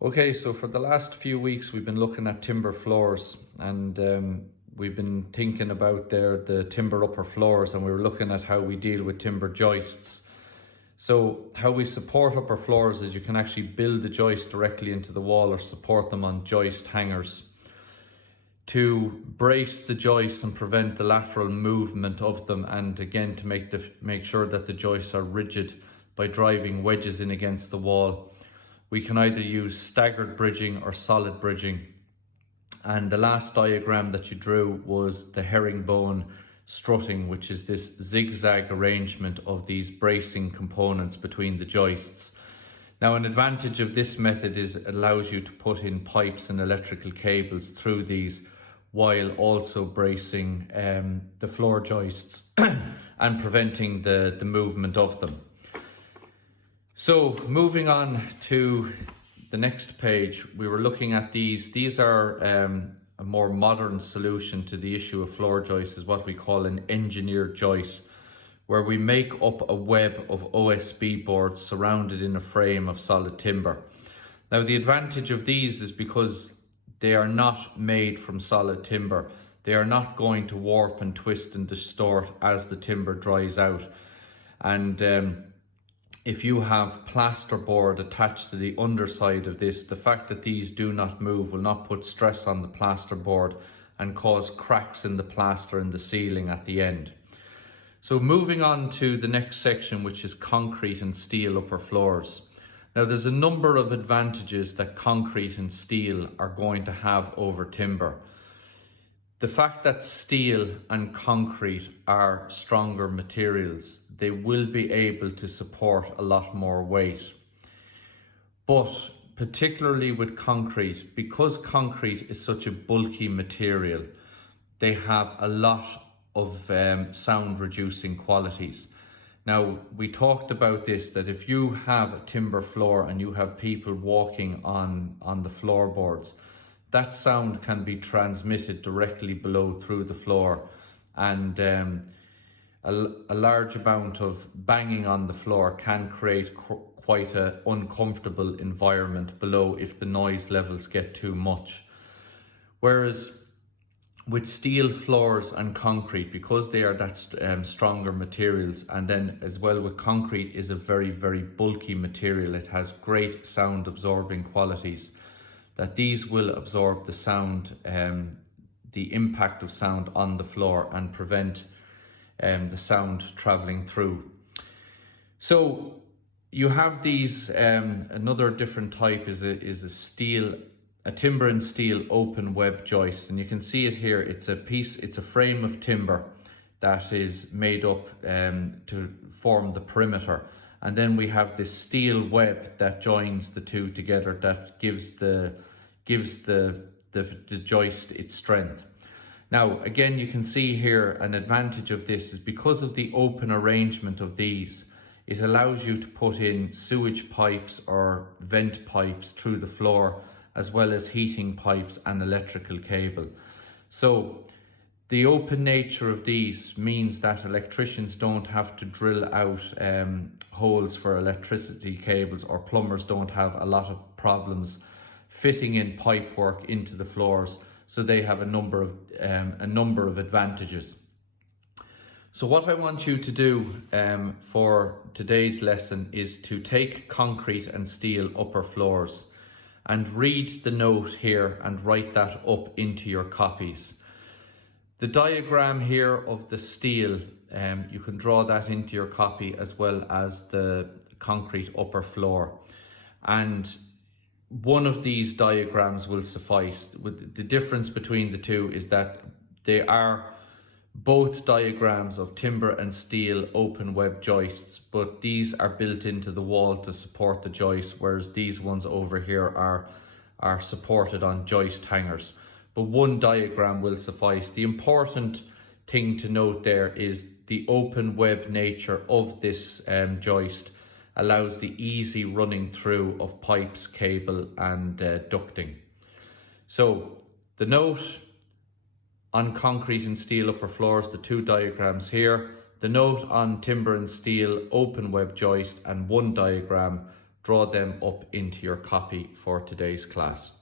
Okay, so for the last few weeks we've been looking at timber floors, and we've been thinking about the timber upper floors, and we were looking at how we deal with timber joists. So how we support upper floors is you can actually build the joist directly into the wall or support them on joist hangers. To brace the joists and prevent the lateral movement of them, and again to make sure that the joists are rigid by driving wedges in against the wall, we can either use staggered bridging or solid bridging. And the last diagram that you drew was the herringbone strutting, which is this zigzag arrangement of these bracing components between the joists. Now, an advantage of this method is it allows you to put in pipes and electrical cables through these while also bracing the floor joists and preventing the movement of them. So moving on to the next page, we were looking at these. These are a more modern solution to the issue of floor joists, is what we call an engineered joist, where we make up a web of OSB boards surrounded in a frame of solid timber. Now, the advantage of these is because they are not made from solid timber. They are not going to warp and twist and distort as the timber dries out. And if you have plasterboard attached to the underside of this, the fact that these do not move will not put stress on the plasterboard and cause cracks in the plaster and the ceiling at the end. So moving on to the next section, which is concrete and steel upper floors. Now, there's a number of advantages that concrete and steel are going to have over timber. The fact that steel and concrete are stronger materials, they will be able to support a lot more weight. But particularly with concrete, because concrete is such a bulky material, they have a lot of sound reducing qualities. Now, we talked about this, that if you have a timber floor and you have people walking on the floorboards, that sound can be transmitted directly below through the floor, and a large amount of banging on the floor can create quite an uncomfortable environment below if the noise levels get too much. Whereas with steel floors and concrete, because they are that stronger materials, and then as well with concrete is a very, very bulky material, it has great sound absorbing qualities, that these will absorb the sound, the impact of sound on the floor, and prevent the sound traveling through. So you have these, another different type is a timber and steel open web joist, and you can see it here. It's a frame of timber that is made up to form the perimeter, and then we have this steel web that joins the two together, that gives the joist its strength. Now, again, you can see here an advantage of this is because of the open arrangement of these, it allows you to put in sewage pipes or vent pipes through the floor, as well as heating pipes and electrical cable. So the open nature of these means that electricians don't have to drill out holes for electricity cables, or plumbers don't have a lot of problems fitting in pipe work into the floors. So they have a number of advantages. So what I want you to do for today's lesson is to take concrete and steel upper floors and read the note here and write that up into your copies. The diagram here of the steel, you can draw that into your copy, as well as the concrete upper floor. And one of these diagrams will suffice. With the difference between the two is that they are both diagrams of timber and steel open web joists, but these are built into the wall to support the joist, whereas these ones over here are supported on joist hangers. But one diagram will suffice. The important thing to note there is the open web nature of this joist allows the easy running through of pipes, cable and ducting. So the note on concrete and steel upper floors, the two diagrams here, the note on timber and steel open web joist, and one diagram draw them up into your copy for today's class.